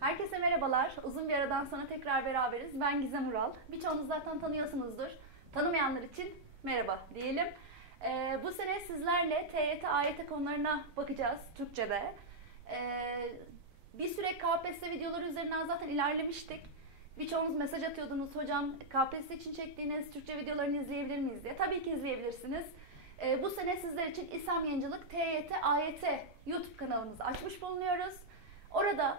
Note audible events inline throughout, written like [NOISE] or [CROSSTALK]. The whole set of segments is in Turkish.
Herkese merhabalar. Uzun bir aradan sonra tekrar beraberiz. Ben Gizem Ural. Birçoğunuz zaten tanıyorsunuzdur. Tanımayanlar için merhaba diyelim. Ee, bu sene sizlerle TYT, AYT konularına bakacağız Türkçe'de. Ee, bir süre KPSS videoları üzerinden zaten ilerlemiştik. Birçoğunuz mesaj atıyordunuz hocam KPSS için çektiğiniz Türkçe videolarını izleyebilir miyiz diye. Tabii ki izleyebilirsiniz. Ee, bu sene sizler için İslam Yayıncılık TYT, AYT YouTube kanalımızı açmış bulunuyoruz. Orada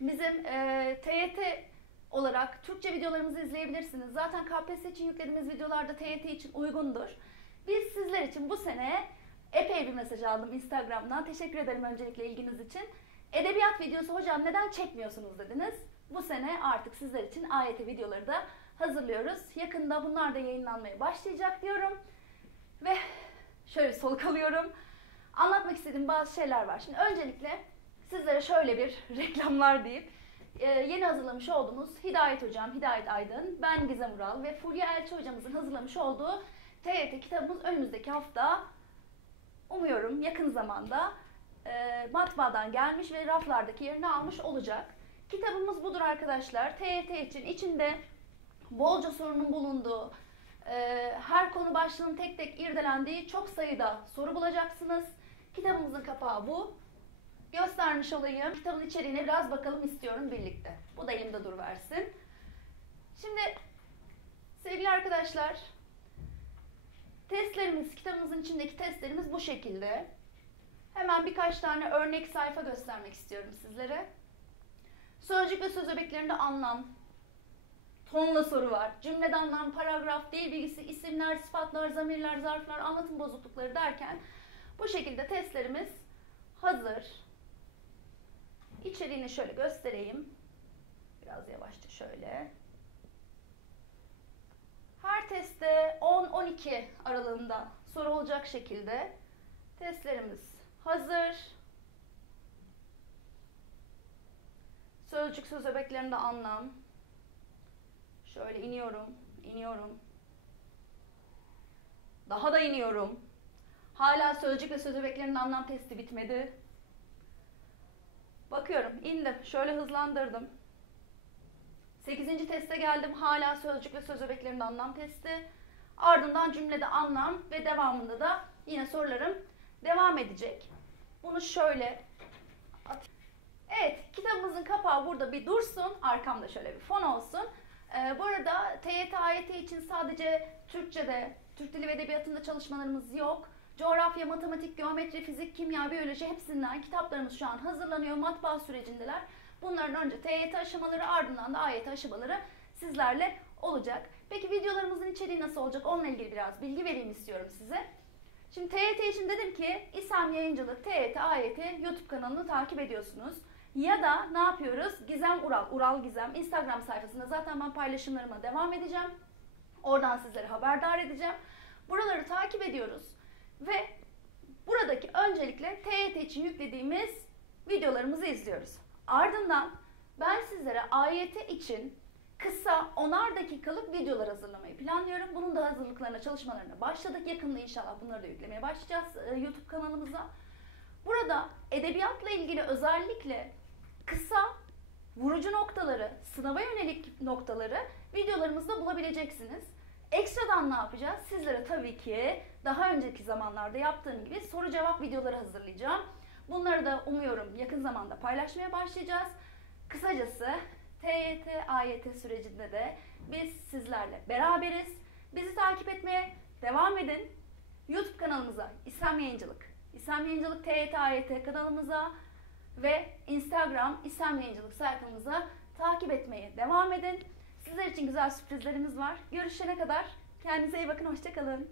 bizim e, TYT olarak Türkçe videolarımızı izleyebilirsiniz. Zaten KPSS için yüklediğimiz videolar da TYT için uygundur. Biz sizler için bu sene epey bir mesaj aldım Instagram'dan. Teşekkür ederim öncelikle ilginiz için. Edebiyat videosu hocam neden çekmiyorsunuz dediniz. Bu sene artık sizler için AYT videoları da hazırlıyoruz. Yakında bunlar da yayınlanmaya başlayacak diyorum. Ve şöyle soluk alıyorum. Anlatmak istediğim bazı şeyler var. Şimdi öncelikle sizlere şöyle bir [LAUGHS] reklamlar deyip e, yeni hazırlamış olduğumuz Hidayet Hocam, Hidayet Aydın, ben Gizem Ural ve Fulya Elçi Hocamızın hazırlamış olduğu TYT kitabımız önümüzdeki hafta umuyorum yakın zamanda e, matbaadan gelmiş ve raflardaki yerini almış olacak. Kitabımız budur arkadaşlar. TYT için içinde bolca sorunun bulunduğu, e, her konu başlığının tek tek irdelendiği çok sayıda soru bulacaksınız. Kitabımızın kapağı bu. Göstermiş olayım. Kitabın içeriğine biraz bakalım istiyorum birlikte. Bu da elimde dur versin. Şimdi sevgili arkadaşlar testlerimiz, kitabımızın içindeki testlerimiz bu şekilde. Hemen birkaç tane örnek sayfa göstermek istiyorum sizlere. Sözcük ve söz öbeklerinde anlam, tonla soru var. Cümlede anlam, paragraf, dil bilgisi, isimler, sıfatlar, zamirler, zarflar, anlatım bozuklukları derken bu şekilde testlerimiz hazır. İçeriğini şöyle göstereyim. Biraz yavaşça şöyle. Her testte 10-12 aralığında soru olacak şekilde testlerimiz hazır. Sözcük söz öbeklerinde anlam. Şöyle iniyorum, iniyorum. Daha da iniyorum. Hala sözcük ve söz öbeklerinde anlam testi bitmedi. Bakıyorum, indim. Şöyle hızlandırdım. 8. teste geldim. Hala sözcük ve söz öbeklerinde anlam testi. Ardından cümlede anlam ve devamında da yine sorularım devam edecek. Bunu şöyle at- Evet, kitabımızın kapağı burada bir dursun. Arkamda şöyle bir fon olsun. Ee, bu arada TYT, AYT için sadece Türkçe'de, Türk Dili ve Edebiyatı'nda çalışmalarımız yok. Coğrafya, matematik, geometri, fizik, kimya, biyoloji hepsinden kitaplarımız şu an hazırlanıyor. Matbaa sürecindeler. Bunların önce TYT aşamaları ardından da AYT aşamaları sizlerle olacak. Peki videolarımızın içeriği nasıl olacak? Onunla ilgili biraz bilgi vereyim istiyorum size. Şimdi TYT için dedim ki İslam Yayıncılık TYT, AYT YouTube kanalını takip ediyorsunuz. Ya da ne yapıyoruz? Gizem Ural, Ural Gizem Instagram sayfasında zaten ben paylaşımlarıma devam edeceğim. Oradan sizleri haberdar edeceğim. Buraları takip ediyoruz. Ve buradaki öncelikle TYT için yüklediğimiz videolarımızı izliyoruz. Ardından ben sizlere AYT için kısa onar dakikalık videolar hazırlamayı planlıyorum. Bunun da hazırlıklarına, çalışmalarına başladık. Yakında inşallah bunları da yüklemeye başlayacağız e, YouTube kanalımıza. Burada edebiyatla ilgili özellikle kısa vurucu noktaları, sınava yönelik noktaları videolarımızda bulabileceksiniz. Ekstradan ne yapacağız? Sizlere tabii ki daha önceki zamanlarda yaptığım gibi soru cevap videoları hazırlayacağım. Bunları da umuyorum yakın zamanda paylaşmaya başlayacağız. Kısacası TYT, AYT sürecinde de biz sizlerle beraberiz. Bizi takip etmeye devam edin. YouTube kanalımıza İslam Yayıncılık, İslam Yayıncılık TYT, AYT kanalımıza ve Instagram İslam Yayıncılık sayfamıza takip etmeye devam edin. Sizler için güzel sürprizlerimiz var. Görüşene kadar kendinize iyi bakın, hoşçakalın.